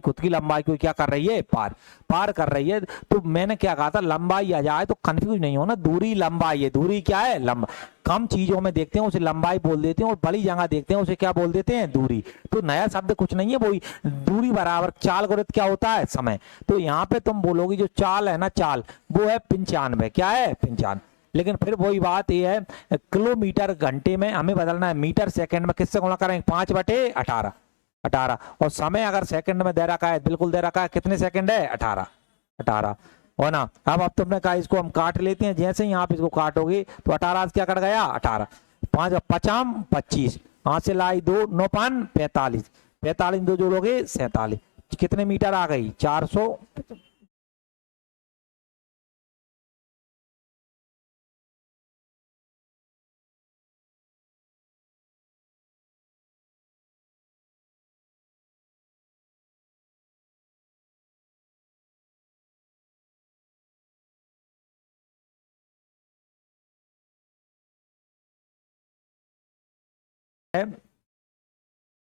खुद की लंबाई को क्या कर रही है, पार कर रही है। तो मैंने क्या कहा था, लंबाई आ जाए तो कंफ्यूज नहीं हो ना, दूरी लंबाई है, दूरी क्या है, लंबा। कम चीजों में देखते हैं उसे लंबाई बोल देते हैं, और बड़ी जगह देखते हैं उसे क्या बोल देते हैं, दूरी। तो नया शब्द कुछ नहीं है, वही दूरी बराबर चाल गुणित क्या होता है, समय। तो यहाँ पे तुम बोलोगे जो चाल है ना, चाल वो है 95, क्या है 95। लेकिन फिर वही बात ये है, किलोमीटर घंटे में हमें बदलना है, मीटर सेकंड में किससे गुणा करेंगे, 5/18, 18। और समय अगर सेकंड में दे रखा है, बिल्कुल दे रखा है, कितने सेकंड है, 18 हो ना। अब तुमने कहा इसको हम काट लेते हैं, जैसे ही आप इसको काटोगे तो 18 से क्या कट गया, 18, 5 50 25, हाथ से लाई 2 9 5 45, 45 2 जोड़ोगे 47, कितने मीटर आ गई, 400।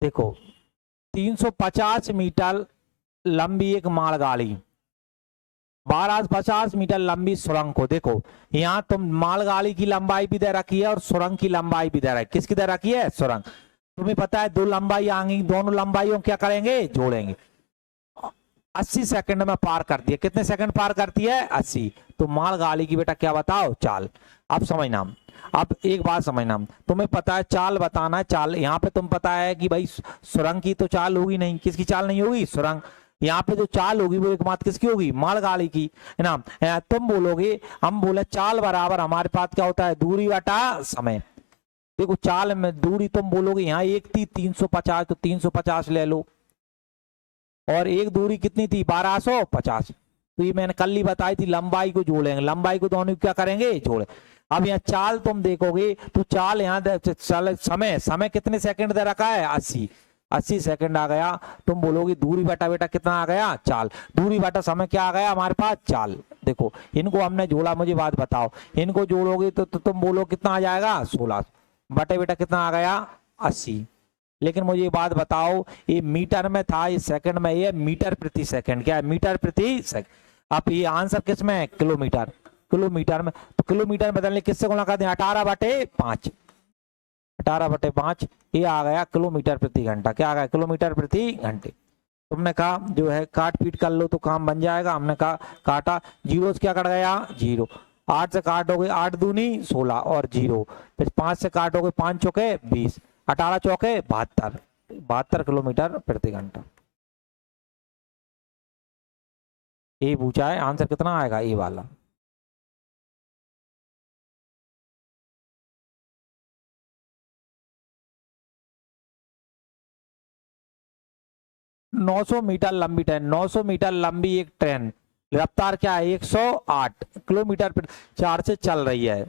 देखो 350 मीटर लंबी एक मालगाड़ी, 1250 मीटर लंबी सुरंग को, देखो यहाँ तुम मालगाड़ी की लंबाई भी दे रखी है और सुरंग की लंबाई भी दे रखी है। किसकी दे रखी है, सुरंग। तुम्हें पता है दो लंबाई आएंगी, दोनों लंबाइयों क्या करेंगे, जोड़ेंगे। 80 सेकंड में पार करती है, कितने सेकंड पार करती है, 80। तो मालगाड़ी की बेटा क्या बताओ, चाल। अब समझना, अब एक बात समझना, तुम्हें पता है चाल बताना है, चाल। यहाँ पे तुम पता है कि भाई सुरंग की तो चाल होगी नहीं, किसकी चाल नहीं होगी, सुरंग। यहाँ पे जो चाल होगी वो एकमात्र किसकी होगी, मालगाड़ी की, है ना। तुम बोलोगे, हम बोले चाल बराबर हमारे पास क्या होता है, दूरी बटा समय। देखो चाल में दूरी तुम बोलोगे यहाँ एक थी 350, तो 350 ले लो, और एक दूरी कितनी थी, 1250। तो ये मैंने कल ही बताई थी, लंबाई को जोड़ेंगे, लंबाई को दोनों क्या करेंगे, जोड़े। अब यहाँ चाल तुम देखोगे तो चाल यहाँ समय कितने सेकंड दे रखा है, 80 सेकंड आ गया। तुम बोलोगे दूरी बटा बेटा कितना आ गया, चाल। दूरी बटा समय क्या आ गया हमारे पास, चाल। देखो इनको हमने जोड़ा, मुझे बात बताओ, इनको जोड़ोगे तो तुम बोलो कितना आ जाएगा, 16 बटे बेटा कितना आ गया, 80। लेकिन मुझे ये बात बताओ, ये मीटर में था, ये सेकंड में, ये मीटर प्रति सेकंड, क्या है, मीटर प्रति सेकंड। अब ये आंसर किस में है, किलोमीटर, किलोमीटर में। तो किलोमीटर में बदलने किससे गुणा कर दें, 18/5, 18/5, ये आ गया किलोमीटर प्रति घंटा, क्या आ गया, किलोमीटर प्रति घंटे। तुमने कहा जो है काट पीट कर लो तो काम बन जाएगा, हमने कहा काटा, जीरो से क्या कट गया, जीरो। 8 से काटोगे 8 दूनी 16 और जीरो, फिर 5 से काटोगे 5 चौके 20, 18 चौके 72, 72 किलोमीटर प्रति घंटा। ये पूछा है, आंसर कितना आएगा, ये वाला। नौ सौ मीटर लंबी ट्रेन, 900 मीटर लंबी एक ट्रेन, रफ्तार क्या है, 108 किलोमीटर प्रति 4 से चल रही है।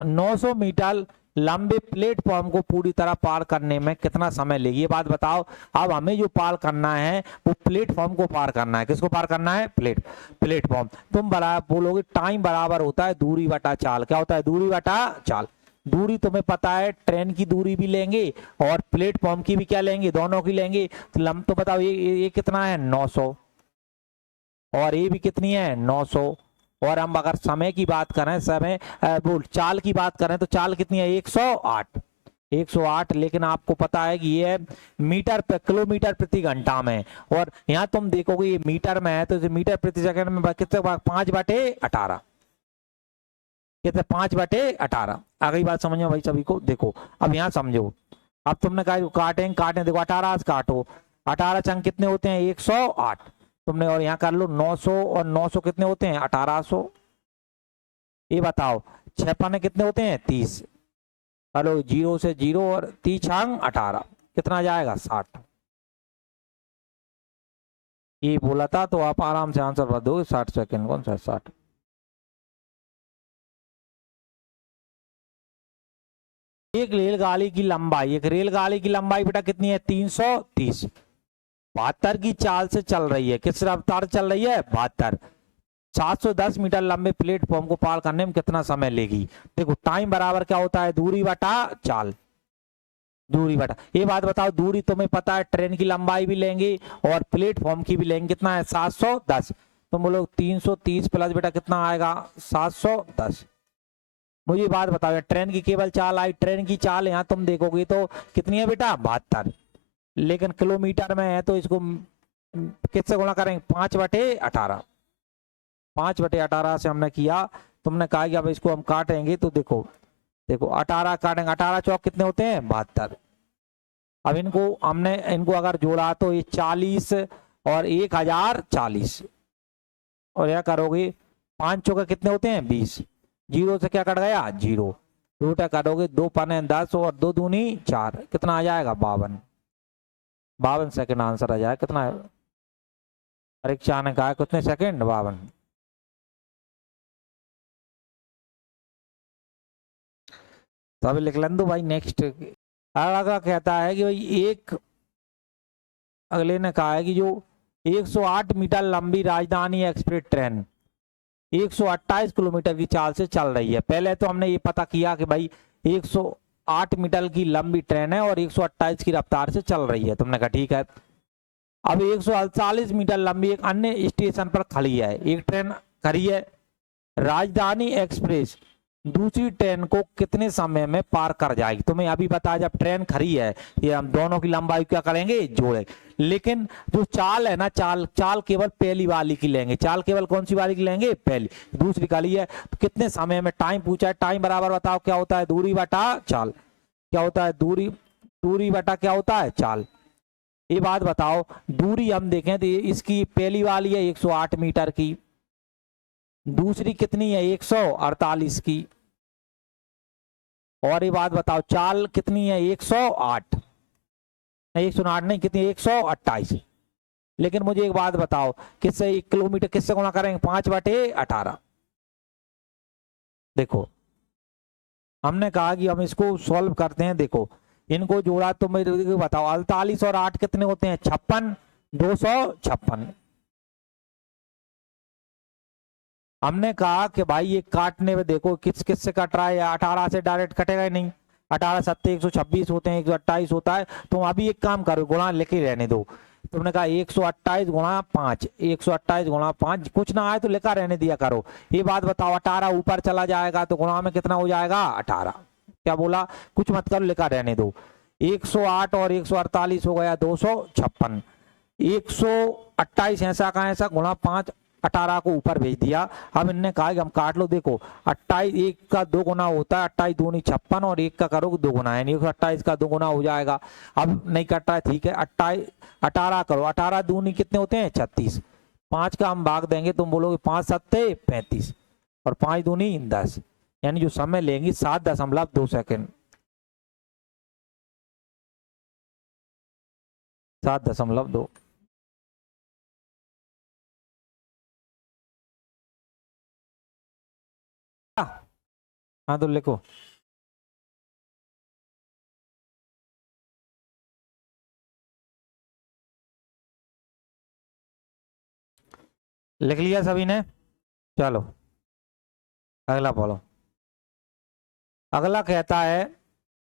900 मीटर लंबे प्लेटफॉर्म को पूरी तरह पार करने में कितना समय लेगी, ये बात बताओ। अब हमें जो पार करना है वो प्लेटफॉर्म को पार करना है, किसको पार करना है, प्लेटफॉर्म। तुम बराबर बोलोगे टाइम बराबर होता है दूरी बटा चाल, क्या होता है, दूरी बटा चाल। दूरी तुम्हें पता है, ट्रेन की दूरी भी लेंगे और प्लेटफॉर्म की भी क्या लेंगे, दोनों की लेंगे। तो बताओ ये कितना है, 900, और ये भी कितनी है, 900। और हम अगर समय की बात करें, समय वो चाल की बात करें तो चाल कितनी है, 108, 108। लेकिन आपको पता है कि ये मीटर पे किलोमीटर प्रति घंटा में, और यहाँ तुम देखोगे ये मीटर में है, तो मीटर प्रति सेकंड में कितने, 5/18, कितने, 5/18। आ गई बात समझ में भाई सभी को। देखो अब यहाँ समझो, अब तुमने कहा काटें काटें, देखो 18 से काटो, 18 अंक कितने होते हैं, 108 तुमने, और यहाँ कर लो 900, और 900 कितने होते हैं, 1800। ये बताओ 6 पाने कितने होते हैं, 30। हेलो, 0 से 0 और 30 अंक 18, कितना जाएगा, 60। ये बोला था तो आप आराम से आंसर बता दोगे, 60 सेकंड, कौन सा 60। एक रेलगाड़ी की लंबाई, एक रेलगाड़ी की लंबाई बेटा कितनी है, 330, 72 की चाल से चल रही है, किस रफ्तार चल रही है, 72। 710 मीटर लंबे प्लेटफॉर्म को पार करने में कितना समय लेगी। देखो टाइम बराबर क्या होता है, दूरी बटा चाल, दूरी बटा, ये बात बताओ दूरी तुम्हें पता है, ट्रेन की लंबाई भी लेंगे और प्लेटफॉर्म की भी लेंगे, कितना है 710। तुम बोलो 330 प्लस बेटा कितना आएगा 710। मुझे बात बताओ ट्रेन की केवल चाल आई, ट्रेन की चाल यहाँ तुम देखोगे तो कितनी है बेटा 72, लेकिन किलोमीटर में है तो इसको किससे गुणा करेंगे 5/18। 5/18 से हमने किया, तुमने कहा कि अब इसको हम काटेंगे तो देखो देखो 18 काटेंगे, 18 चौक कितने होते हैं 72। अब इनको हमने इनको अगर जोड़ा तो ये 40 और 1040, और यह करोगे 5 चौके कितने होते हैं 20, जीरो से क्या कट गया 0, उल्टा करोगे 2 पने 10 और 2 दूनी 4, कितना आ जाएगा 52। 52 सेकंड आंसर आ जाएगा, कितना है परीक्षा ने कहा कितने सेकंड 52। तो अभी लिख लें दो भाई नेक्स्ट। अगला कहता है कि भाई अगले ने कहा है कि जो 108 मीटर लंबी राजधानी एक्सप्रेस ट्रेन 128 किलोमीटर की चाल से चल रही है। पहले तो हमने ये पता किया कि भाई 108 मीटर की लंबी ट्रेन है और 128 की रफ्तार से चल रही है, तुमने कहा ठीक है। अब 148 मीटर लंबी एक अन्य स्टेशन पर खड़ी है, एक ट्रेन खड़ी है, राजधानी एक्सप्रेस दूसरी ट्रेन को कितने समय में पार कर जाएगी। तुम्हें अभी बताया जब ट्रेन खड़ी है ये हम दोनों की लंबाई क्या करेंगे जोड़े, लेकिन जो चाल है ना चाल केवल पहली वाली की लेंगे, चाल केवल कौन सी वाली की लेंगे पहली, दूसरी खाली है तो कितने समय में, टाइम पूछा है, टाइम बराबर बताओ क्या होता है दूरी बटा चाल, क्या होता है दूरी बटा क्या होता है चाल। ये बात बताओ दूरी हम देखें तो इसकी पहली वाली है 108 मीटर की, दूसरी कितनी है 148 की, और ये बात बताओ चाल कितनी है 108 नहीं 108 नहीं कितनी 128। लेकिन मुझे एक बात बताओ किससे 1 किलोमीटर किससे गुणा करेंगे 5/18। देखो हमने कहा कि हम इसको सॉल्व करते हैं, देखो इनको जोड़ा तो मेरे बताओ 48 और 8 कितने होते हैं 56, 256। हमने कहा कि भाई ये काटने में देखो किस किस से कट रहा है, 18 से डायरेक्ट कटेगा ही नहीं, 18 7 126 होते हैं, 128 होता है, तो अभी एक काम करो गुणा लेके रहने दो। तुमने कहा 128 गुणा 5, 128 गुणा 5, कुछ ना आए तो लेकर रहने दिया करो। ये बात बताओ 18 ऊपर चला जाएगा तो गुणा में कितना हो जाएगा 18, क्या बोला कुछ मत करो लेकर रहने दो। 108 और 148 हो गया 256, 128 ऐसा का ऐसा गुणा 5, 18 को ऊपर भेज दिया। अब इनने कहा कि हम काट लो, देखो 28 1 का 2 गुना होता है, 28 दूनी 56 और 1 का करो 2 गुना है, 128 का 2 गुना हो जाएगा। अब नहीं कट रहा है ठीक है, 18 करो, 18 दूनी कितने होते हैं 36, 5 का हम भाग देंगे तुम बोलोगे 5 7 35 और 5 दूनी 10, यानी जो समय लेंगी 7.2 सेकेंड, 7.2। हाँ तो लिखो लिख लिया सभी ने, चलो अगला बोलो। अगला कहता है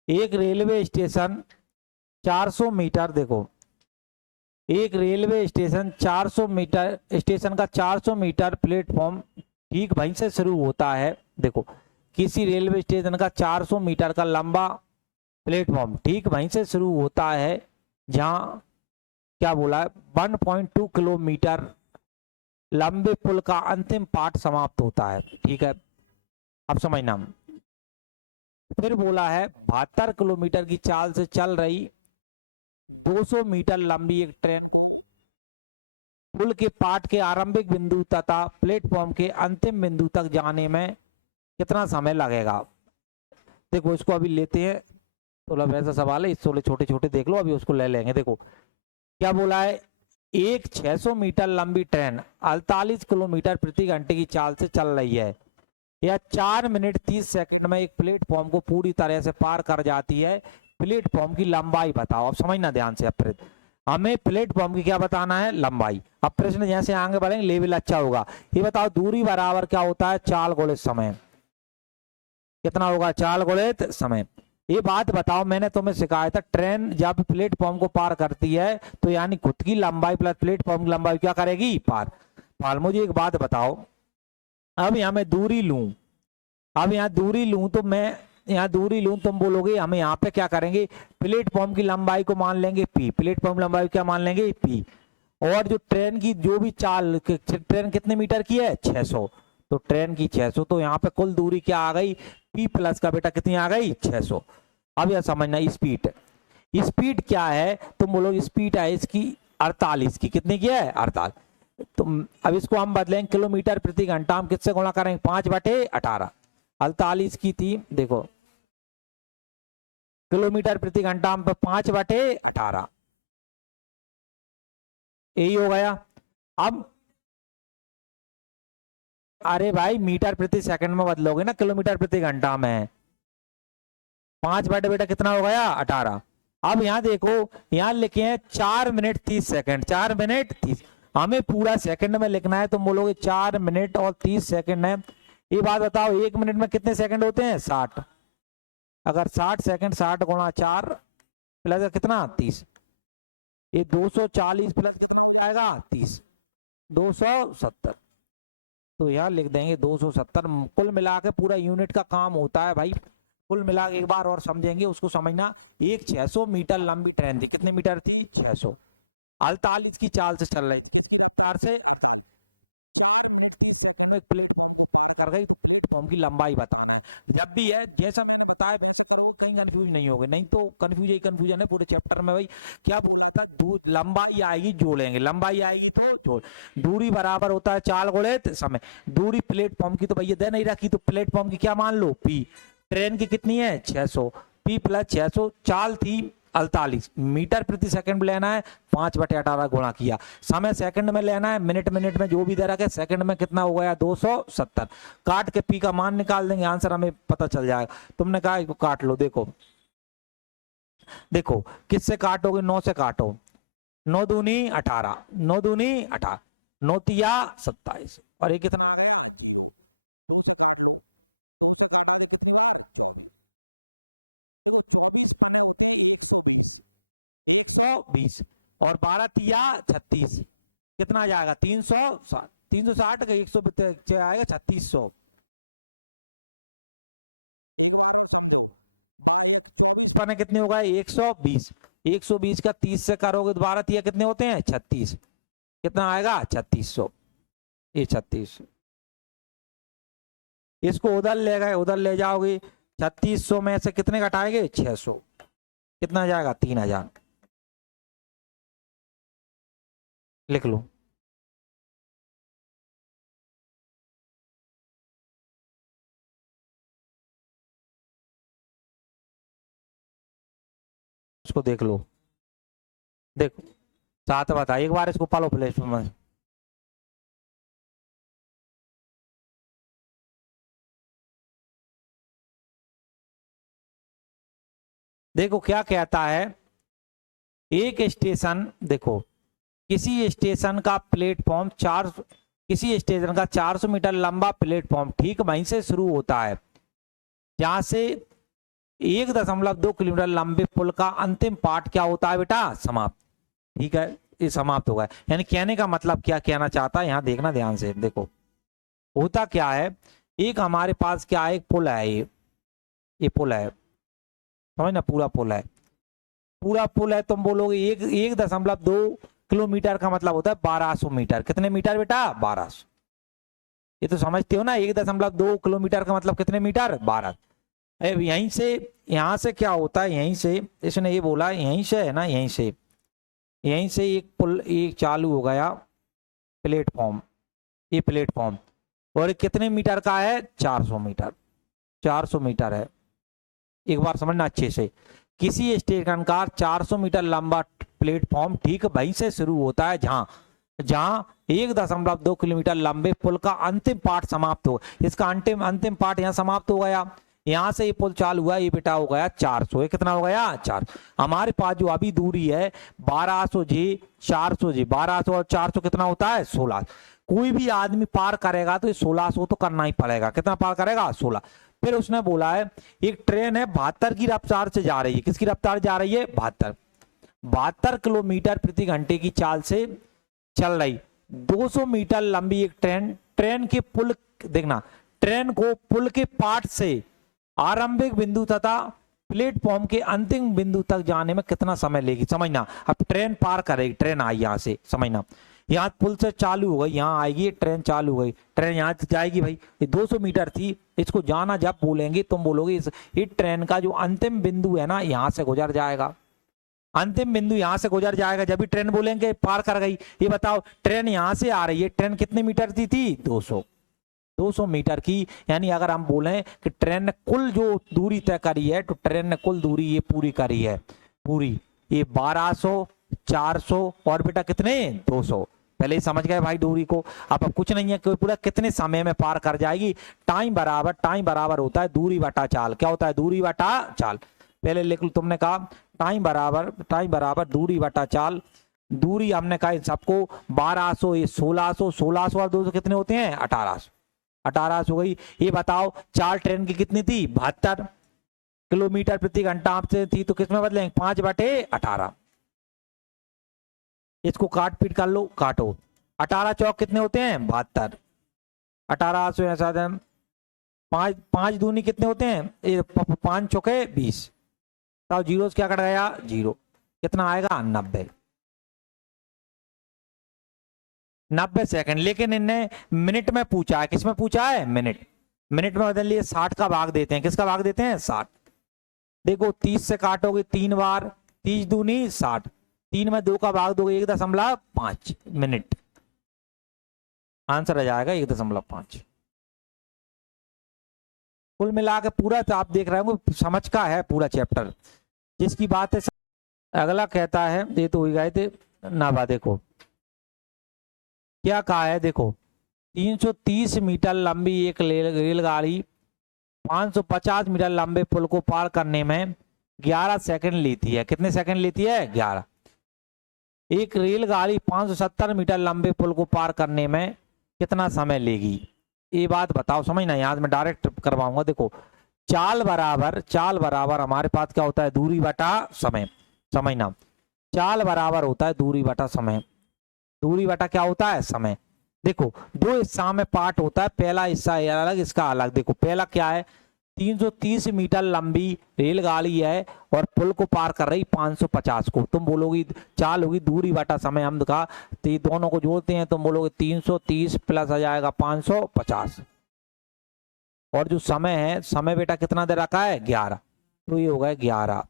एक रेलवे स्टेशन 400 मीटर, देखो एक रेलवे स्टेशन 400 मीटर, स्टेशन का 400 मीटर प्लेटफॉर्म ठीक वहीं से शुरू होता है। देखो किसी रेलवे स्टेशन का 400 मीटर का लंबा प्लेटफॉर्म ठीक वहीं से शुरू होता है जहां क्या बोला है 1.2 किलोमीटर लंबे पुल का अंतिम पार्ट समाप्त होता है, ठीक है अब समझना। फिर बोला है 72 किलोमीटर की चाल से चल रही 200 मीटर लंबी एक ट्रेन को पुल के पार्ट के आरंभिक बिंदु तथा प्लेटफॉर्म के अंतिम बिंदु तक जाने में कितना समय लगेगा। देखो इसको अभी लेते हैं, थोड़ा वैसा सवाल है, इस थोड़े छोटे छोटे देख लो, अभी उसको ले लेंगे। देखो क्या बोला है, एक 600 मीटर लंबी ट्रेन 48 किलोमीटर प्रति घंटे की चाल से चल रही है, या 4 मिनट 30 सेकंड में एक प्लेटफॉर्म को पूरी तरह से पार कर जाती है। प्लेटफॉर्म की लंबाई बताओ। अब समझना ध्यान से, अब हमें प्लेटफॉर्म की क्या बताना है लंबाई। अब प्रश्न जैसे आगे बढ़ेंगे लेवल अच्छा होगा। ये बताओ दूरी बराबर क्या होता है चाल गुणित समय, कितना होगा चाल गुणित समय। ये बात बताओ, मैंने तुम्हें सिखाया था ट्रेन जब प्लेटफॉर्म को पार करती है तो यानी खुद की लंबाई प्लस प्लेटफॉर्म की लंबाई क्या करेगी, पार। पार। मुझे एक बात बताओ, अब यहाँ मैं दूरी लूं, अब यहाँ दूरी लूं तो मैं यहाँ दूरी लूं, तुम बोलोगे हमें यहाँ पे क्या करेंगे, प्लेटफॉर्म की लंबाई को मान लेंगे पी, प्लेटफॉर्म की लंबाई क्या मान लेंगे, पी। और जो ट्रेन की जो भी चाल, ट्रेन कितने मीटर की है, 600, तो ट्रेन की 600, तो यहाँ पे कुल दूरी क्या आ गई, पी प्लस का बेटा कितनी आ गई, 600। अब यह समझना स्पीड, स्पीड क्या है, तुम बोलो स्पीड है इसकी 48 की, कितनी की है, 48। तो अब इसको हम बदलेंगे किलोमीटर प्रति घंटा, हम किससे गुणा करेंगे, 5/18। 48 की थी, देखो किलोमीटर प्रति घंटा हम 5/18, यही हो गया। अब अरे भाई मीटर प्रति सेकंड में बदलोगे ना, किलोमीटर प्रति घंटा में, 5 बेटा कितना हो गया, 18। अब यहाँ देखो, यहाँ लिखे हैं 4 मिनट 30 सेकंड, 4 मिनट 30, हमें पूरा सेकंड में लिखना है, तुम बोलोगे 4 मिनट और 30 सेकंड है। ये बात बताओ 1 मिनट में कितने सेकंड होते हैं, 60। अगर 60 सेकंड 60 गुणा 4 प्लस कितना 30, ये 240 प्लस कितना हो जाएगा 30, 270। तो यहाँ लिख देंगे 270। कुल मिला के पूरा यूनिट का काम होता है भाई, कुल मिला के एक बार और समझेंगे उसको समझना। एक 600 मीटर लंबी ट्रेन थी, कितने मीटर थी, 600, 48 की चाल से चल रही थी, किसकी रफ्तार से, प्लेटफॉर्म को पार कर गई, तो प्लेटफॉर्म की लंबाई बताना है। जब भी है जैसा मैंने बताया वैसे करोगे, कहीं कंफ्यूज नहीं होगे, नहीं तो कंफ्यूज ही कंफ्यूजन है पूरे चैप्टर में। भाई क्या बोला था, लंबाई आएगी जोड़ेंगे, लंबाई आएगी तो जोड़, दूरी बराबर होता है चाल गुणित समय। दूरी प्लेटफॉर्म की तो भैया दे नहीं रखी, तो प्लेटफॉर्म की क्या मान लो, पी। ट्रेन की कितनी है, 600, पी प्लस 600, चाल थी 48, मीटर प्रति सेकंड लेना है, 5/18 गुणा किया। समय सेकंड में लेना है, मिनट मिनट में जो भी दे रखा है, सेकंड में कितना हो गया, 270। काट के पी का मान निकाल देंगे, आंसर हमें पता चल जाएगा। तुमने कहा इसको काट लो, देखो देखो किससे काटोगे, 9 से काटो, 9 दूनी 18, 9 दूनी 18, 9 तिया 27, और ये कितना आ गया, 120, और 12 तिया 36, कितना आ जाएगा, 360, 360 का 100 आएगा 3600। पर कितने होगा, 120, 120 का 30 से करोगे, 12 तिया कितने होते हैं, 36, कितना आएगा, 3600, ये 3600। इसको उधर ले गए, उधर ले जाओगे, 3600 में से कितने घटाएंगे, 600, कितना जाएगा, 3000, लिख लो। इसको देख लो, देखो साथ बता, एक बार इसको पालो प्ले स्टोर में। देखो क्या कहता है, एक स्टेशन, देखो किसी स्टेशन का प्लेटफॉर्म 400, किसी स्टेशन का 400 मीटर लंबा प्लेटफॉर्म ठीक वहीं से शुरू होता है जहां से 1.2 किलोमीटर लंबे पुल का अंतिम पार्ट क्या होता है बेटा, समाप्त। ठीक है, ये समाप्त होगा। यानी कहने का मतलब क्या कहना चाहता है, यहाँ देखना ध्यान से, देखो होता क्या है, एक हमारे पास क्या है, एक पुल है, ये पुल है, समझ ना, पूरा पुल है, पूरा पुल है। तुम बोलोगे 1.2 किलोमीटर का मतलब होता है 1200 मीटर, कितने मीटर बेटा, 1200। ये तो समझते हो ना, 1.2 किलोमीटर का मतलब कितने मीटर, 12। यहीं से, यहाँ से क्या होता है, यहीं से, इसने ये बोला यहीं से है ना, यहीं से एक पुल एक चालू हो गया प्लेटफॉर्म, ये प्लेटफॉर्म, और कितने मीटर का है, 400 मीटर, 400 मीटर है। एक बार समझना अच्छे से, किसी स्टेशन का 400 मीटर लंबा प्लेटफॉर्म ठीक वहीं से शुरू होता है जहां 1.2 किलोमीटर लंबे पुल का अंतिम पार्ट समाप्त हो। इसका अंतिम पार्ट यहाँ समाप्त हो गया, यहाँ से ये पुल चालू हुआ, ये बेटा हो गया 400, ये कितना हो गया, 400। हमारे पास जो अभी दूरी है 1200 जी 400 जी, 1200 और 400 कितना होता है, 16। कोई भी आदमी पार करेगा तो ये 1600 तो करना ही पड़ेगा, कितना पार करेगा, 16। फिर उसने बोला है एक ट्रेन है 72 की रफ्तार से जा रही है, किसकी रफ्तार जा रही है, 72 किलोमीटर प्रति घंटे की चाल से चल रही 200 मीटर लंबी एक ट्रेन, ट्रेन के पुल, देखना, ट्रेन को पुल के पार्ट से आरंभिक बिंदु तथा प्लेटफॉर्म के अंतिम बिंदु तक जाने में कितना समय लेगी, समझना। अब ट्रेन पार करेगी, ट्रेन आई यहां से, समझना, यहाँ पुल से चालू हो गई, यहाँ आएगी ट्रेन, चालू हो गई ट्रेन, यहाँ से जाएगी भाई, ये 200 मीटर थी, इसको जाना जब बोलेंगे तुम बोलोगे इस ट्रेन का जो अंतिम बिंदु है ना यहाँ से गुजर जाएगा, अंतिम बिंदु यहाँ से गुजर जाएगा, जब भी ट्रेन बोलेंगे पार कर गई। ये बताओ ट्रेन यहाँ से आ रही है, ट्रेन कितने मीटर की थी, 200 मीटर की, यानी अगर हम बोलें कि ट्रेन ने कुल जो दूरी तय करी है, तो ट्रेन ने कुल दूरी ये पूरी करी है, पूरी ये 1200, 400 और बेटा कितने, 200। पहले ही समझ गए भाई दूरी को। अब कुछ नहीं है कि पूरा कितने समय में पार कर जाएगी, टाइम बराबर होता है दूरी बटा चाल। क्या होता है, दूरी बटा चाल। पहले लिख लो, तुमने कहा टाइम बराबर दूरी बटा चाल। दूरी हमने कहा सबको 1200, ये 1600, 1600 और 200 कितने होते हैं, 1800, 1800 हो गई। ये बताओ चाल ट्रेन की कितनी थी, 72 किलोमीटर प्रति घंटा आपसे थी, तो किसमें बदलेंगे, 5/18। इसको काट पीट कर लो, काटो, 18 चौक कितने होते हैं, 72, 1800 5 दूनी कितने होते हैं, 5 चौके 20, तो जीरो क्या कट गया, जीरो, कितना आएगा, 90 सेकंड। लेकिन इनने मिनट में पूछा है, किस में पूछा है, मिनट में बदल लिए 60 का भाग देते हैं, किसका भाग देते हैं, 60। देखो 30 से काटोगे 3 बार, 30 दूनी 60, 3 में 2 का भाग दोगे 1.5 मिनट, आंसर आ जाएगा 1.5। कुल मिला के पूरा तो आप देख रहे हो समझ का है पूरा चैप्टर, जिसकी बात है। अगला कहता है, ये तो हो गए थे ना, बात देखो क्या कहा है, देखो 330 मीटर लंबी एक रेलगाड़ी 550 मीटर लंबे पुल को पार करने में 11 सेकंड लेती है। कितने सेकंड लेती है, 11। एक रेलगाड़ी 570 मीटर लंबे पुल को पार करने में कितना समय लेगी, ये बात बताओ। समझना, यहाँ मैं डायरेक्ट करवाऊंगा। देखो चाल बराबर हमारे पास क्या होता है, दूरी बटा समय। समझना, चाल बराबर होता है दूरी बटा समय, दूरी बटा क्या होता है, समय। देखो 2 हिस्सा में पार्ट होता है, पहला हिस्सा अलग, इसका अलग। देखो पहला क्या है, 330 मीटर लंबी रेलगाड़ी है और पुल को पार कर रही 550 को। तुम बोलोगी चाल होगी दूरी बटा समय, हम कहा तो ये दोनों को जोड़ते हैं, तुम बोलोगे 330 प्लस आ जाएगा 550, और जो समय है, समय बेटा कितना दे रखा है, 11, तो ये हो गया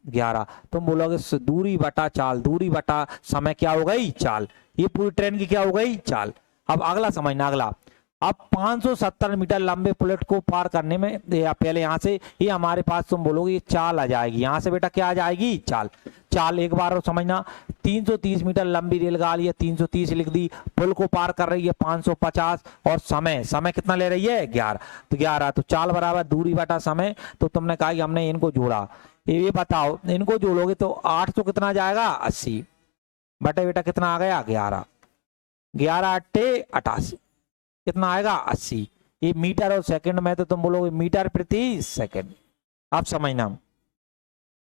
11। तुम बोलोगे दूरी बटा चाल, दूरी बटा समय क्या हो गई, चाल। ये पूरी ट्रेन की क्या हो गई, चाल। अब अगला समझना, अगला अब 570 मीटर लंबे पुलेट को पार करने में, या पहले यहाँ से ये हमारे पास तुम बोलोगे ये चाल आ जाएगी, यहाँ से बेटा क्या आ जाएगी, चाल। चाल एक बार और समझना, 330 मीटर लंबी रेलगाड़ी है, 330 लिख दी, पुल को पार कर रही है 550, और समय कितना ले रही है, 11। तो 11, तो चाल बराबर दूरी बटा समय। तो तुमने कहा कि हमने इनको जोड़ा, ये बताओ इनको जोड़ोगे तो 800 कितना आ जाएगा, 80 बटे बेटा कितना आ गया, 11, 11 8 88, कितना आएगा, 80। ये मीटर और सेकंड में, तो तुम बोलोगे मीटर प्रति सेकंड। आप समझना,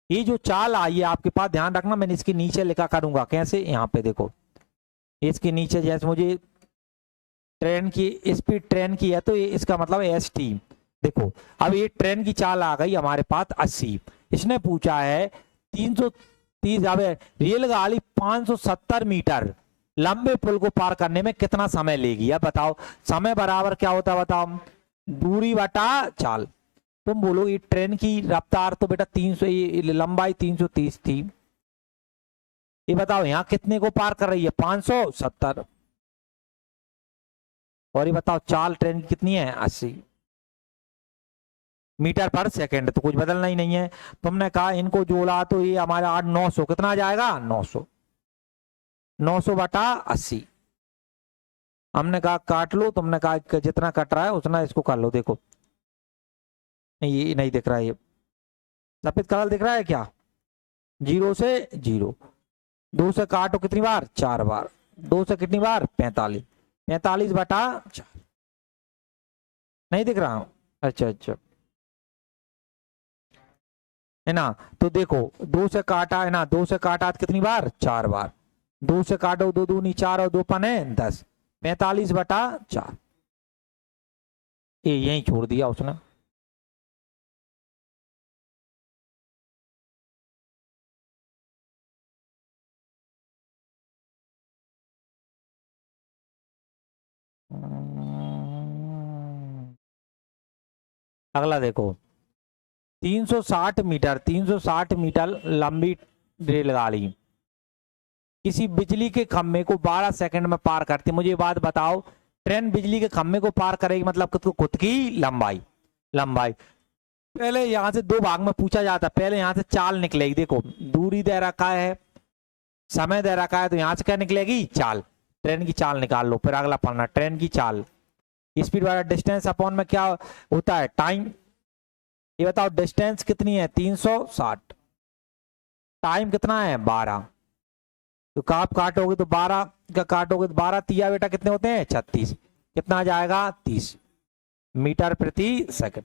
ये जो चाल आई है आपके पास, ध्यान रखना, मैंने इसके नीचे लिखा करूंगा, कैसे, यहाँ पे देखो इसके नीचे, जैसे मुझे ट्रेन की स्पीड ट्रेन की है, तो ये इसका मतलब ST। देखो अब ये ट्रेन की चाल आ गई हमारे पास 80, इसने पूछा है 330, अब रेलगाड़ी 570 मीटर लंबे पुल को पार करने में कितना समय लेगी। अब बताओ समय बराबर क्या होता है, बताओ दूरी बटा चाल। तुम बोलो ये ट्रेन की रफ्तार तो बेटा 300, लंबाई 330 थी, ये बताओ यहाँ कितने को पार कर रही है, 570, और ये बताओ चाल ट्रेन की कितनी है, 80 मीटर पर सेकंड। तो कुछ बदलना ही नहीं है। तुमने कहा इनको जोड़ा तो ये हमारा 900 कितना आ जाएगा, 900 बटा 80। हमने कहा काट लो, तुमने कहा जितना कट रहा है उतना इसको कर लो। देखो ये नहीं दिख रहा है, ये सफेद कलर दिख रहा है क्या, 0 से 0, 2 से काटो कितनी बार, 4 बार, 2 से कितनी बार, 45, 45 बटा 4, नहीं दिख रहा, अच्छा है ना। तो देखो 2 से काटा है ना, 2 से काटा तो कितनी बार, 4 बार। 2 से काटो, 2 दूनी 4 और 2 पने 10, 45/4। ये यही छोड़ दिया उसने। अगला देखो 360 मीटर, 360 मीटर लंबी रेलगाड़ी किसी बिजली के खंभे को 12 सेकंड में पार करती है। मुझे ये बात बताओ, ट्रेन बिजली के खंभे को पार करेगी मतलब खुद की लंबाई। लंबाई पहले यहां से 2 भाग में पूछा जाता है। पहले यहां से चाल निकलेगी, देखो दूरी दे रखा है, समय दे रखा है, तो यहां से क्या निकलेगी, चाल। ट्रेन की चाल निकाल लो। फिर अगला पढ़ना, ट्रेन की चाल, स्पीड वाला डिस्टेंस अपॉन में क्या होता है, टाइम। ये बताओ डिस्टेंस कितनी है, 360, टाइम कितना है 12। तो आप काटोगे तो 12 का काटोगे तो 12 तिया बेटा कितने होते हैं, 36। कितना आ जाएगा, 30 मीटर प्रति सेकंड।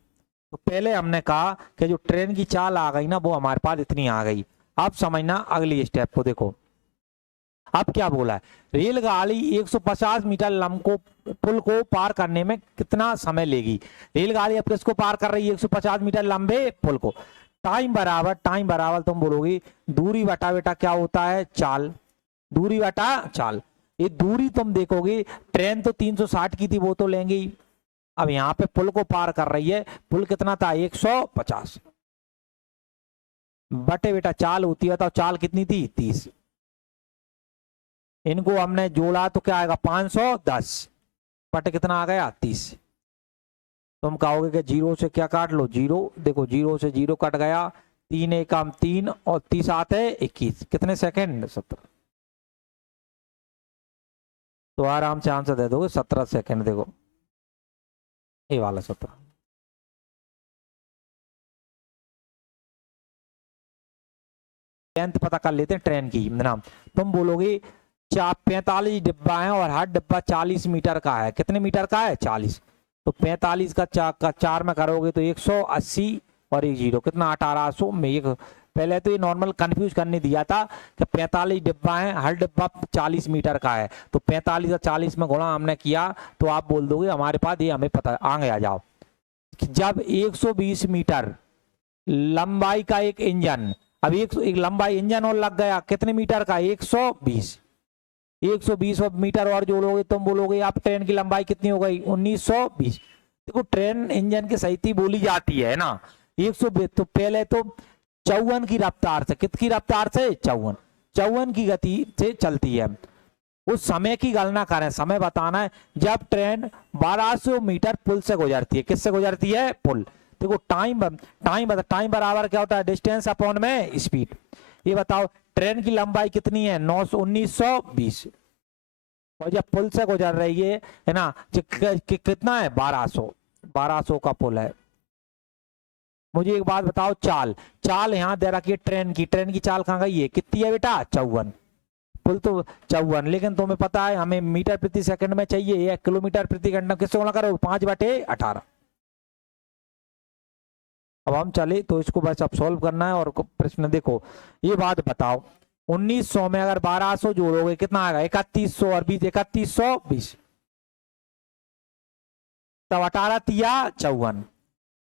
तो पहले हमने कहा कि जो ट्रेन की चाल आ गई ना, वो हमारे पास इतनी आ गई। अब समझना अगली स्टेप को, देखो अब क्या बोला है, रेलगाड़ी 150 मीटर लंबको पुल को पार करने में कितना समय लेगी। रेलगाड़ी अब किसको पार कर रही है, 150 मीटर लंबे पुल को। टाइम बराबर तुम बोलोगी दूरी बटा बेटा क्या होता है, चाल। दूरी बटा चाल। ये दूरी तुम देखोगे, ट्रेन तो 360 की थी, वो तो लेंगे ही। अब यहाँ पे पुल को पार कर रही है, पुल कितना था 150 बटे बेटा चाल होती है, तो चाल कितनी थी 30। इनको हमने जोड़ा तो क्या आएगा 510 बटे कितना आ गया 30। तुम कहोगे कि 0 से क्या काट लो, 0। देखो 0 से 0 कट गया, 3 एकम 3 और 30 आते 21, कितने सेकंड 17। तो आराम से आंसर दे दोगे 17 सेकंड। देखो ये वाला 17। लेंथ पता कर लेते हैं ट्रेन की ना। तुम बोलोगे 45 डिब्बा है और हर डिब्बा 40 मीटर का है। कितने मीटर का है, 40। तो 45 का 4 में करोगे तो 180 और 1 0 कितना 1800 में। एक पहले तो ये नॉर्मल कंफ्यूज करने दिया था कि 45 डिब्बा है, हर डिब्बा 40 मीटर का है, तो 45 और 40 में गुणा हमने किया, तो आप बोल दोगे हमारे पास ये हमें पता। आगे आ जाओ, जब 120 मीटर लंबाई का एक इंजन, अब एक लंबाई इंजन और लग गया, कितने मीटर का 120। 120 मीटर और जोड़ोगे तुम बोलोगे आप ट्रेन की लंबाई कितनी हो गई 1920। देखो ट्रेन इंजन की सही बोली जाती है ना 120। तो पहले तो 54 की रफ्तार से, कितनी रफ्तार से 54 की गति से चलती है। उस समय की गणना करें, समय बताना है जब ट्रेन 1200 मीटर पुल से गुजरती है। किससे गुजरती है, पुल। देखो टाइम बराबर क्या होता है, डिस्टेंस अपॉन में स्पीड। ये बताओ ट्रेन की लंबाई कितनी है 1920 और जब पुल से गुजर रही है ना, कितना है 1200 का पुल है। मुझे एक बात बताओ, चाल यहाँ दे रखी है ट्रेन की चाल कहाँ गई है, कितनी है बेटा 54। पुल तो 54, लेकिन तुम्हें पता है हमें मीटर प्रति सेकंड में चाहिए, 1 किलोमीटर प्रति घंटा। किससे गुणा करो 5/18। अब हम चले तो इसको बस अब सॉल्व करना है। और प्रश्न देखो, ये बात बताओ 1900 में अगर 1200 जोड़ोगे कितना आएगा 3100 और 20 3120, तब 18 तिया 54।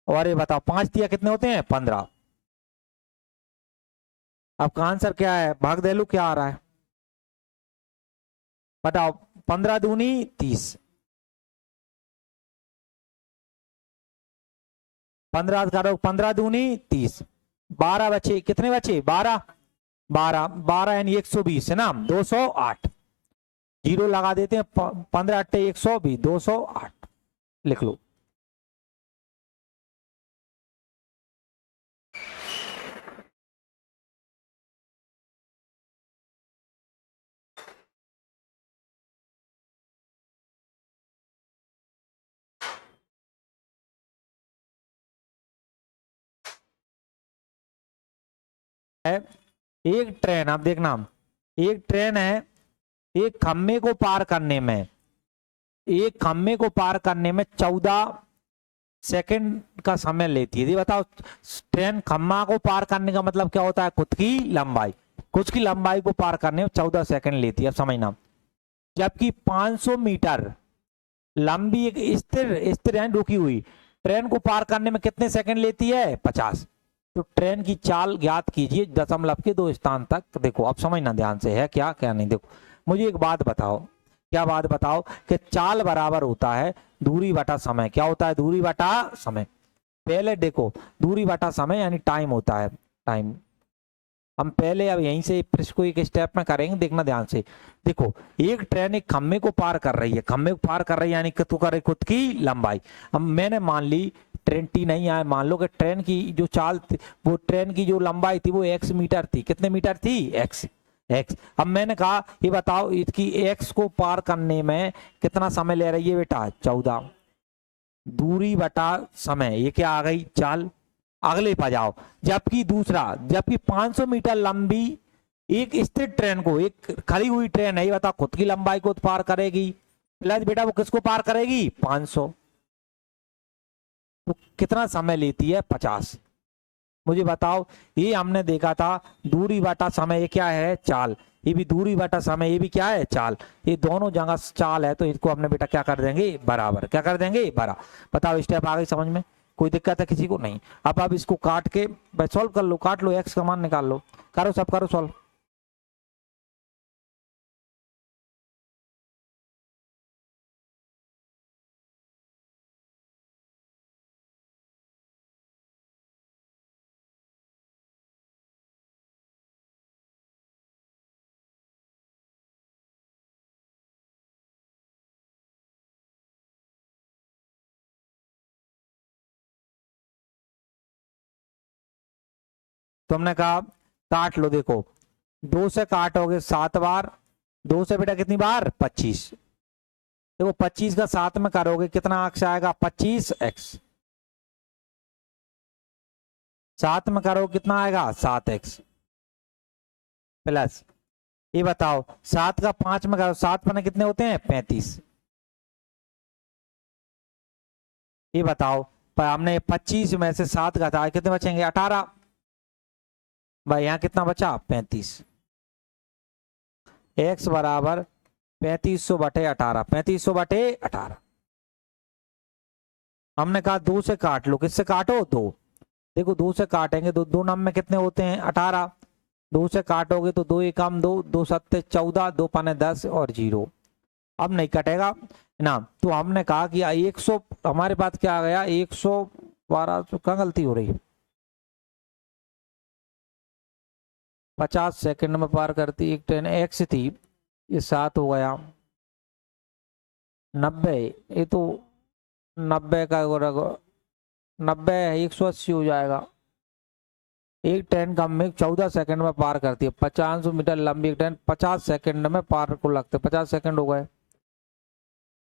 और ये बताओ 5 तिया कितने होते हैं 15। अब का आंसर क्या है, भाग दे लो क्या आ रहा है बताओ। 15 दूनी 30, 15 करो 15 दूनी 30, 12 बचे, कितने बचे 12 12 यानी 120 है ना, 208। जीरो लगा देते हैं, 15 अट्टे 120, 208 लिख लो। एक ट्रेन, आप देखना, एक ट्रेन है, एक खम्भे को पार करने में, एक खम्भे को पार करने में 14 सेकंड का समय लेती है। ये बताओ ट्रेन खम्मा को पार करने का मतलब क्या होता है, खुद की लंबाई, खुद की लंबाई को पार करने में 14 सेकंड लेती है, अब समझना। जबकि 500 मीटर लंबी एक स्थिर स्थिर है रुकी हुई ट्रेन को पार करने में कितने सेकंड लेती है, 50। तो ट्रेन की चाल ज्ञात कीजिए दशमलव के 2 स्थान तक। देखो अब समझना ध्यान से, है क्या क्या नहीं। देखो मुझे एक बात बताओ, क्या बात बताओ, कि चाल बराबर होता है दूरी बटा समय। क्या होता है, दूरी बटा समय। पहले देखो दूरी बटा समय यानी टाइम होता है, टाइम। हम पहले अब यहीं से प्रश्न को एक स्टेप में करेंगे, देखना ध्यान से। देखो एक ट्रेन एक खम्भे को पार कर रही है, खम्भे को पार कर रही है यानी कि तू करे खुद की लंबाई। अब मैंने मान ली ट्रेन टी नहीं आए, मान लो कि ट्रेन की जो चाल थी, वो ट्रेन की जो लंबाई थी वो x मीटर थी। कितने मीटर थी, x x। अब मैंने कहा ये बताओ इसकी x को पार करने में कितना समय ले रही है बेटा, 14। दूरी बटा समय, ये क्या आ गई, चाल। अगले पर जाओ। जबकि दूसरा, जबकि 500 मीटर लंबी एक स्थिर ट्रेन को, एक खड़ी हुई ट्रेन है, ये बताओ खुद की लंबाई को पार करेगी, प्लस बेटा वो किसको पार करेगी, 500। तो कितना समय लेती है, 50। मुझे बताओ, ये हमने देखा था दूरी बटा समय, ये क्या है, चाल। ये भी दूरी बटा समय, ये भी क्या है, चाल। ये दोनों जगह चाल है, तो इसको हमने बेटा क्या कर देंगे, बराबर। क्या कर देंगे, बराबर। बताओ स्टेप आ गई समझ में, कोई दिक्कत है किसी को, नहीं। अब इसको काट के सॉल्व कर लो, काट लो, एक्स का मान निकाल लो, करो सब करो सॉल्व। तुमने कहा काट लो, देखो 2 से काटोगे 7 बार, 2 से बेटा कितनी बार, 25। देखो 25 का 7 में करोगे कितना अक्स आएगा, 25x। 7 में करो कितना आएगा, 7x। प्लस ये बताओ 7 का 5 में करो, 7 पन्ने कितने होते हैं, 35। ये बताओ पर हमने 25 में से 7 घटाए कितने बचेंगे, 18। भाई यहाँ कितना बचा, 35। x बराबर 3500 बटे 18, 3500 बटे 18। हमने कहा 2 से काट लो, किससे काटो, 2। देखो 2 से काटेंगे तो 2 नंबर में कितने होते हैं, 18। 2 से काटोगे तो 2 एकम 2, 2 सत्ते 14, 2 पन्ने 10 और 0। अब नहीं कटेगा ना, तो हमने कहा कि 100, हमारे पास क्या आ गया, 112। तो कहाँ गलती हो रही है, 50 सेकंड में पार करती एक ट्रेन, एक्स थी, ये 7 हो गया, 90। ये तो 90 का 90 180 हो जाएगा। एक ट्रेन का में 14 सेकंड में पार करती है, 500 मीटर लंबी एक ट्रेन 50 सेकंड में पार को लगते, 50 सेकंड हो गए।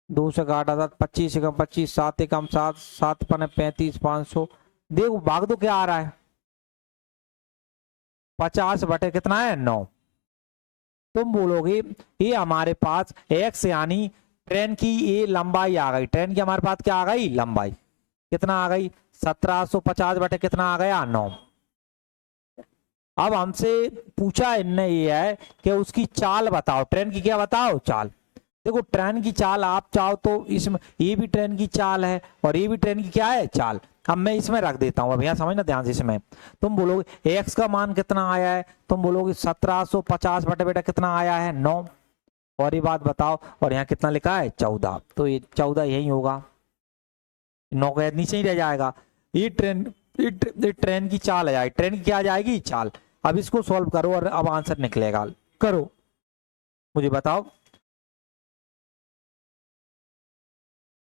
2 से काटा था, 25 एकम 25, 7 एकम 7, 7 पने 35, 500। देखो भाग दो क्या आ रहा है, 50 बटे कितना है, 9। तुम बोलोगे ये हमारे पास x यानी ट्रेन की ये लंबाई आ गई, ट्रेन की हमारे पास क्या आ गई, लंबाई। कितना आ गई, 1750 बटे कितना आ गया, 9। अब हमसे पूछा इनने ये है कि उसकी चाल बताओ, ट्रेन की क्या बताओ, चाल। देखो ट्रेन की चाल आप चाहो तो इसमें, ये भी ट्रेन की चाल है और ये भी ट्रेन की क्या है, चाल। अब मैं इसमें रख देता हूँ, अब यहाँ समझना ध्यान से। इसमें तुम बोलोगे x का मान कितना आया है, तुम बोलोगे 1750 बटे बेटा कितना आया है, 9। और ये बात बताओ, और यहाँ कितना लिखा है, 14। तो ये 14 यही होगा, 9 का नीचे ही रह जाएगा। ये ट्रेन, ये ट्रेन की चाल है, ट्रेन की क्या आ जाएगी, चाल। अब इसको सॉल्व करो और अब आंसर निकलेगा, करो मुझे बताओ।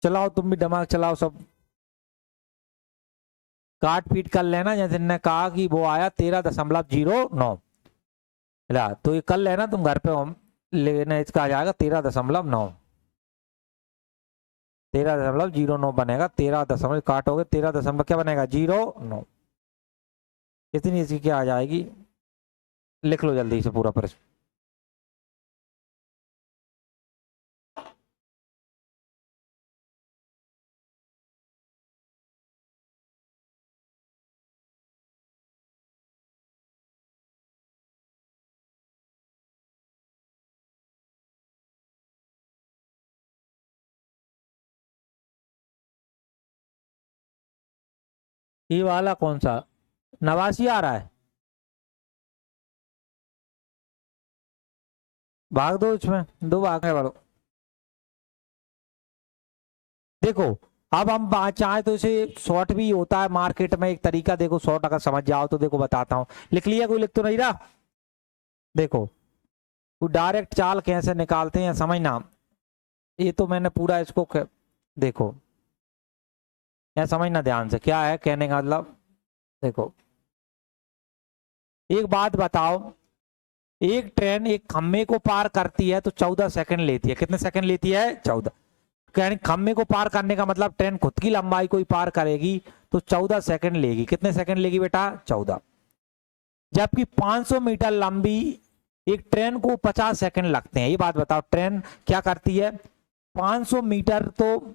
चलाओ तुम भी दिमाग चलाओ सब, काट पीट कर लेना। जैसे ने कहा कि वो आया 13.09, तो ये कर लेना तुम घर पे, हम लेना इसका आ जाएगा 13.9, 13.09 बनेगा। 13 काटोगे 13 क्या बनेगा, 09। इतनी इसकी क्या आ जाएगी, लिख लो जल्दी से पूरा प्रश्न। ये वाला कौन सा 89 आ रहा है, भाग दो इसमें, दो भागने वालों। देखो अब हम चाहे तो इसे शॉर्ट भी होता है मार्केट में एक तरीका, देखो शॉर्ट अगर समझ जाओ तो देखो बताता हूँ। लिख लिया, कोई लिख तो नहीं रहा। देखो वो डायरेक्ट चाल कैसे निकालते हैं समझना, ये तो मैंने पूरा इसको देखो यह समझना ध्यान से, क्या है कहने का मतलब। देखो एक बात बताओ, एक ट्रेन एक खम्भे को पार करती है तो 14 सेकंड लेती है। कितने सेकंड लेती है? 14। यानी खम्भे को पार करने का मतलब ट्रेन खुद की लंबाई को ही पार करेगी तो 14 सेकंड लेगी। कितने सेकंड लेगी बेटा? 14। जबकि 500 मीटर लंबी एक ट्रेन को 50 सेकंड लगते हैं। ये बात बताओ, ट्रेन क्या करती है? 500 मीटर तो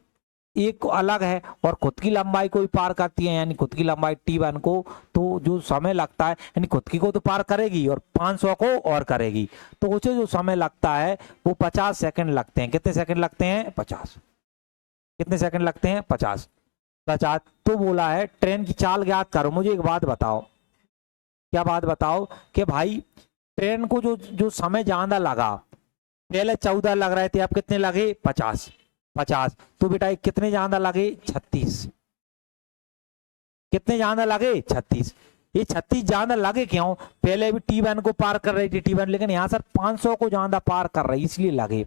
एक अलग है और खुद की लंबाई को भी पार करती है, यानी खुद की लंबाई T1 को, तो जो समय लगता है यानी खुद की को तो पार करेगी और 500 को और करेगी, तो उसे जो समय लगता है वो 50 सेकंड लगते हैं। कितने सेकंड लगते हैं? 50। कितने सेकंड लगते हैं? 50। 50। तो बोला है ट्रेन की चाल ज्ञात करो। मुझे एक बात बताओ, क्या बात बताओ कि भाई ट्रेन को जो जो समय ज्यादा लगा, पहले 14 लग रहे थे, अब कितने लगे? 50। 50 तो बेटा कितने ज्यादा लगे? 36। कितने ज्यादा लगे? 36। ये 36 ज्यादा लगे क्यों? पहले भी T1 को पार कर रही थी T1, लेकिन यहाँ सर 500 को ज्यादा पार कर रही, इसलिए लगे।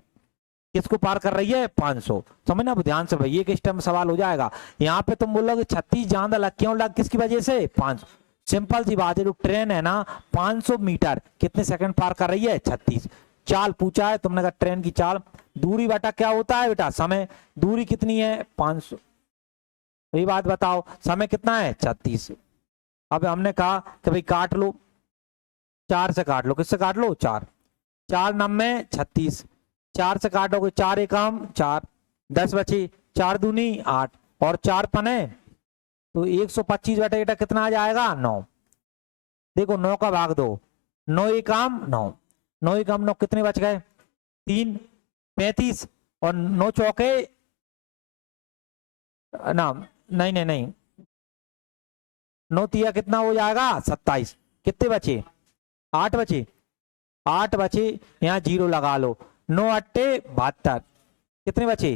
किसको पार कर रही है? 500। समझना ध्यान से भाई, एक स्टेप में सवाल हो जाएगा। यहाँ पे तुम बोलोगे 36 ज्यादा लग, क्यों लग? किसकी वजह से? 500। सिंपल सी बात है, जो ट्रेन है ना 500 मीटर कितने सेकंड पार कर रही है? 36। चाल पूछा है तुमने, कहा ट्रेन की चाल, दूरी बटा क्या होता है बेटा? समय। दूरी कितनी है? 500। ये बात बताओ, समय कितना है? 36। अब हमने कहा कि भाई काट लो, 4 से काट लो। किससे काट लो? 4। 4 9 36। 4 से काटोगे 4 एकम 4, 10 बची, 4 दूनी 8 और 4 पने, तो 125 बटे बेटा कितना आ जाएगा? 9। देखो 9 का भाग दो, 9 एकम 9, 9 एकम 9, कितने बच गए? 3, 35 और 9 चौके ना, नहीं नहीं नहीं, 9 तिया कितना हो जाएगा? 27। कितने बचे? 8 बचे। 8 बचे, यहाँ 0 लगा लो। 9 अट्टे 72, कितने बचे?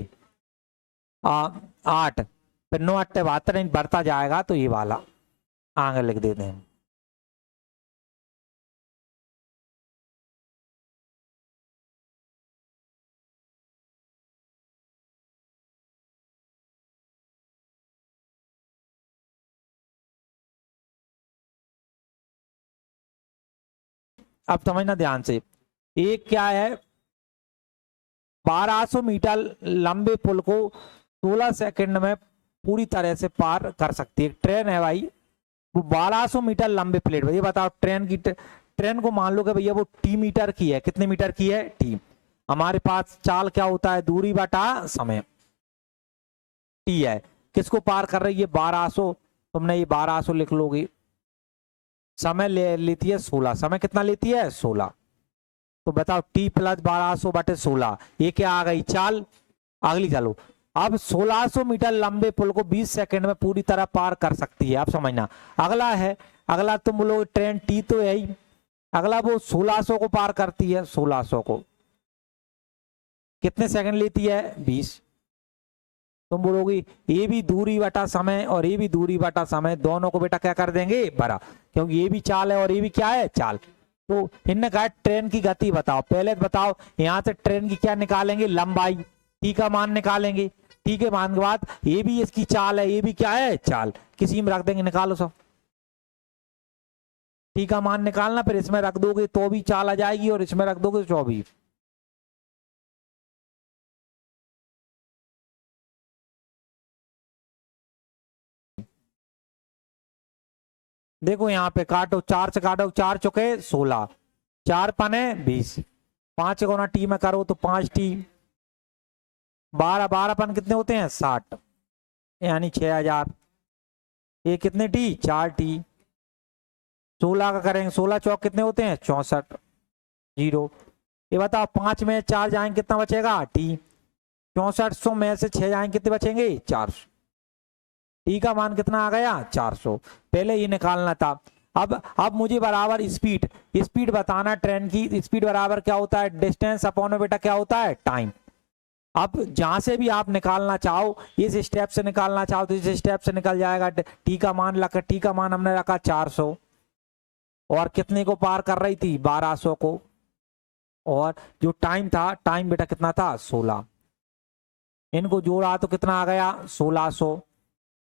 8। फिर 9 अट्टे 72 बढ़ता जाएगा, तो ये वाला आगे लिख देते हैं। अब समझना ध्यान से, एक क्या है, 1200 मीटर लंबे पुल को 16 सेकंड में पूरी तरह से पार कर सकती है। ट्रेन है भाई, वो 1200 मीटर लंबे प्लेट। ये बताओ ट्रेन की, ट्रेन को मान लो कि भैया वो T मीटर की है। कितने मीटर की है? T। हमारे पास चाल क्या होता है? दूरी बटा समय, T है। किसको पार कर रही है? 1200। तुमने ये 1200 लिख लोगे। समय लेती है 16। समय कितना लेती है? 16। तो बताओ T प्लस 1200 बटे 16, ये क्या आ गई? चाल। अगली चलो, अब 1600 मीटर लंबे पुल को 20 सेकंड में पूरी तरह पार कर सकती है। आप समझना, अगला है, अगला तुम बोलो ट्रेन T तो है ही, अगला वो 1600 को पार करती है। 1600 को कितने सेकंड लेती है? 20। तुम बोलोगी ये भी दूरी बटा समय और ये भी दूरी बटा समय, दोनों को बेटा क्या कर देंगे? बरा, क्योंकि ये भी चाल है और ये भी क्या है? चाल। तो इनने कहा ट्रेन की गति बताओ। पहले बताओ यहां से ट्रेन की क्या निकालेंगे? लंबाई, T का मान निकालेंगे। T के मान के बाद ये भी इसकी चाल है, ये भी क्या है? चाल। किसी में रख देंगे, निकालो सब। T का मान निकालना, फिर इसमें रख दोगे तो भी चाल आ जाएगी और इसमें रख दोगे तो 24। देखो यहाँ पे काटो, 4 से काटो, 4 चुके 16, 4 पने 20, 5 गुना T में करो तो 5T, 12, 12 पन कितने होते हैं? 60, यानी 6000। ये कितने T? 4T। 16 का करेंगे, 16 चौक कितने होते हैं? 64, 0। ये बताओ 5 में 4 जाएंगे कितना बचेगा? T। 6400 में से 6 जाएंगे कितने बचेंगे? 400। टी का मान कितना आ गया 400, पहले ये निकालना था। अब मुझे बराबर स्पीड बताना, ट्रेन की स्पीड बराबर क्या होता है, डिस्टेंस अपॉन बेटा क्या होता है, टाइम। अब जहां से भी आप निकालना चाहो, इस स्टेप से निकालना चाहो तो इस स्टेप से निकल जाएगा। टी का मान रखा, टी का मान हमने रखा 400, और कितने को पार कर रही थी, 1200 को, और जो टाइम था, टाइम बेटा कितना था 16, इनको जोड़ा तो कितना आ गया 1600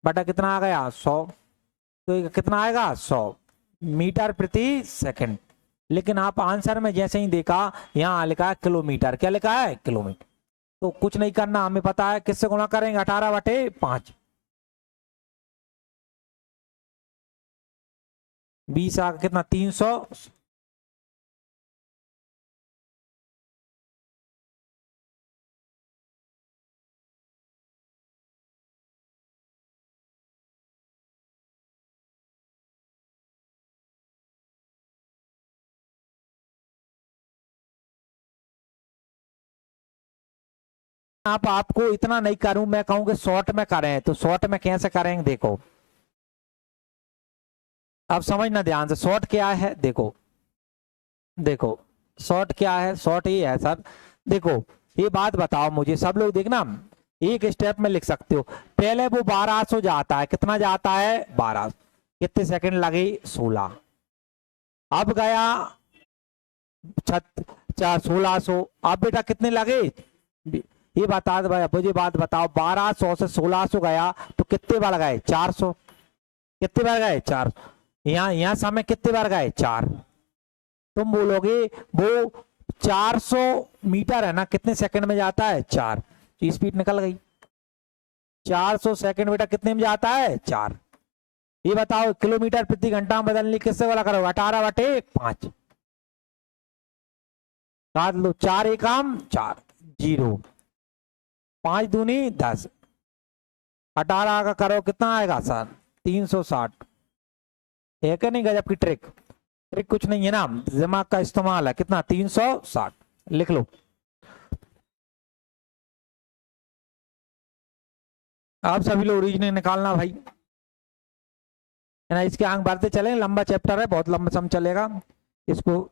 बटा कितना आ गया 100, तो ये कितना आएगा 100 मीटर प्रति सेकंड। लेकिन आप आंसर में जैसे ही देखा, यहाँ लिखा है किलोमीटर, क्या लिखा है किलोमीटर। तो कुछ नहीं करना, हमें पता है किससे गुणा करेंगे, 18/5, 20 आ कितना 300, आप आपको इतना नहीं करूं, मैं कहूं कि शॉर्ट में करें, तो शॉर्ट में कैसे करेंगे देखो, अब समझना ध्यान से, शॉर्ट क्या है, देखो देखो शॉर्ट क्या है, शॉर्ट ये है सर, देखो ये बात बताओ मुझे, सब लोग देखना, एक स्टेप में लिख सकते हो। पहले वो 1200 जाता है, कितना जाता है 1200, कितने सेकंड लगे 16, अब गया 1600, अब बेटा कितने लगे, ये बता दो मुझे, बात बताओ 1200 से 1600 गया तो कितने बार गए 400, कितने बार गए 4, यहाँ समय कितने बार गए 4, तुम बोलोगे वो 400 मीटर है ना, कितने सेकंड में जाता है 4, स्पीड निकल गई, 400 सेकंड बेटा कितने में जाता है 4। ये बताओ किलोमीटर प्रति घंटा में बदलने किससे वाला करोगे, 18/5 काट लो, 4 एकम 4, 0, 5 दूनी 10, 18 का करो कितना आएगा सर 360, है क्या नहीं गजब की ट्रिक, ट्रिक कुछ नहीं है ना, दिमाग का इस्तेमाल है, कितना 360, लिख लो। आप सभी लोग रीजनिंग निकालना भाई, है ना, इसके आंक बढ़ते चले, लंबा चैप्टर है, बहुत लंबा समय चलेगा, इसको